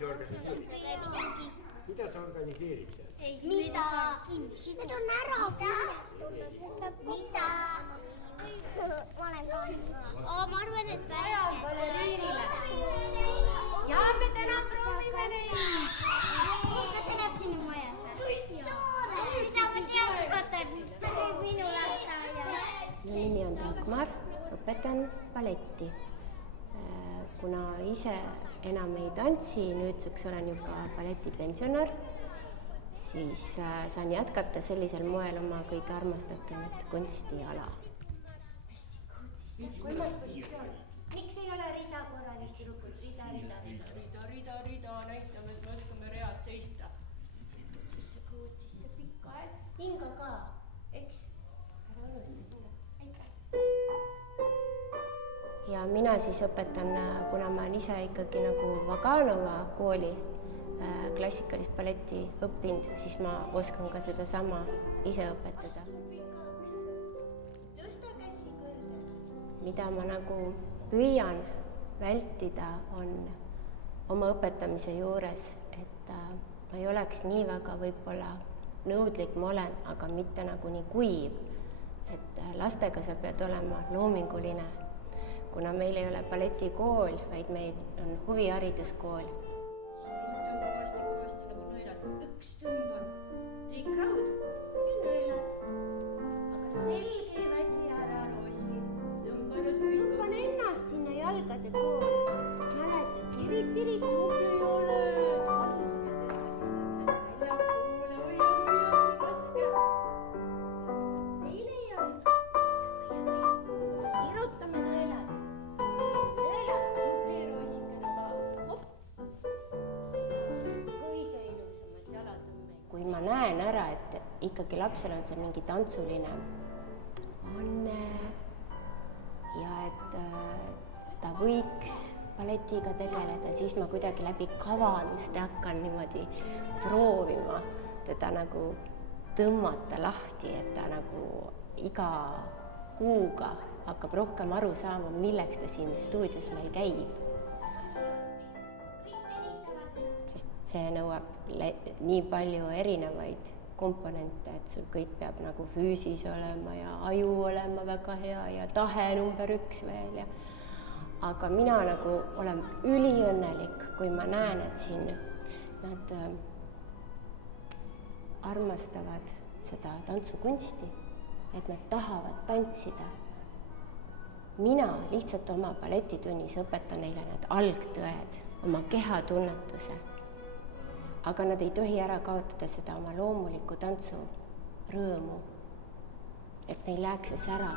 sa organiseerid? Mida sa organiseerid seal? Mida? Need on ära kirjastunud. Mida? Ma olen kaasa. Ma arvan, et baleriinile. Ja me täna proovime neid. Kas see läheb sinu majas või? Mida ma teadmatan minu lasteaia? Minu nimi on Dagmar, õpetan balletti. Kuna ise enam ei tantsi, nüüdseks olen juba balletipensionär, siis saan jätkata sellisel moel oma kõige armastatud kunstiala. Kolmas positsioon. Miks ei ole rida korralist tüdrukut? Rida, näitame, et me oskame reas seista. Sisse kuud, sisse pikka, hinga ka, eks? Ära unusta hinga. Ja mina siis õpetan, kuna ma olen ise ikkagi nagu Vaganova kooli klassikalist balletti õppinud, siis ma oskan ka sedasama ise õpetada. Mida ma nagu püüan vältida, on oma õpetamise juures, et ma ei oleks nii väga võib-olla nõudlik, ma olen, aga mitte nagu nii kuiv. Et lastega sa pead olema loominguline, kuna meil ei ole balletikool, vaid meil on huvihariduskool. Kõvasti nagu nõelad. Üks tõmban. Triikraud. Ja nõelad. Aga selge ei väsi ära, Roosi. Tõmban ennast sinna jalgade poole. Mäletad, tiri, tubli oled. Alusame tõstad üles väljapoole. Oi, see raske. Teine jalg. Sirutame nõelad. Nõelad, tubli Roosikene ka. Hopp. Kõige ilusamad jalatõmmeid. Kui ma näen ära, et ikkagi lapsel on see mingi tantsuline anne ja et ta võiks balletiga tegeleda, siis ma kuidagi läbi kavaluste hakkan niimoodi proovima teda nagu tõmmata lahti, et ta nagu iga kuuga hakkab rohkem aru saama, milleks ta siin stuudios meil käib. Sest see nõuab nii palju erinevaid komponente, et sul kõik peab nagu füüsis olema ja aju olema väga hea ja tahe number 1 veel. Aga mina nagu olen üliõnnelik, kui ma näen, et siin nad armastavad seda tantsukunsti, et nad tahavad tantsida. Mina lihtsalt oma balletitunnis õpetan neile need algtõed, oma kehatunnetuse. Aga nad ei tohi ära kaotada seda oma loomulikku tantsu rõõmu, et neil läheks see sära.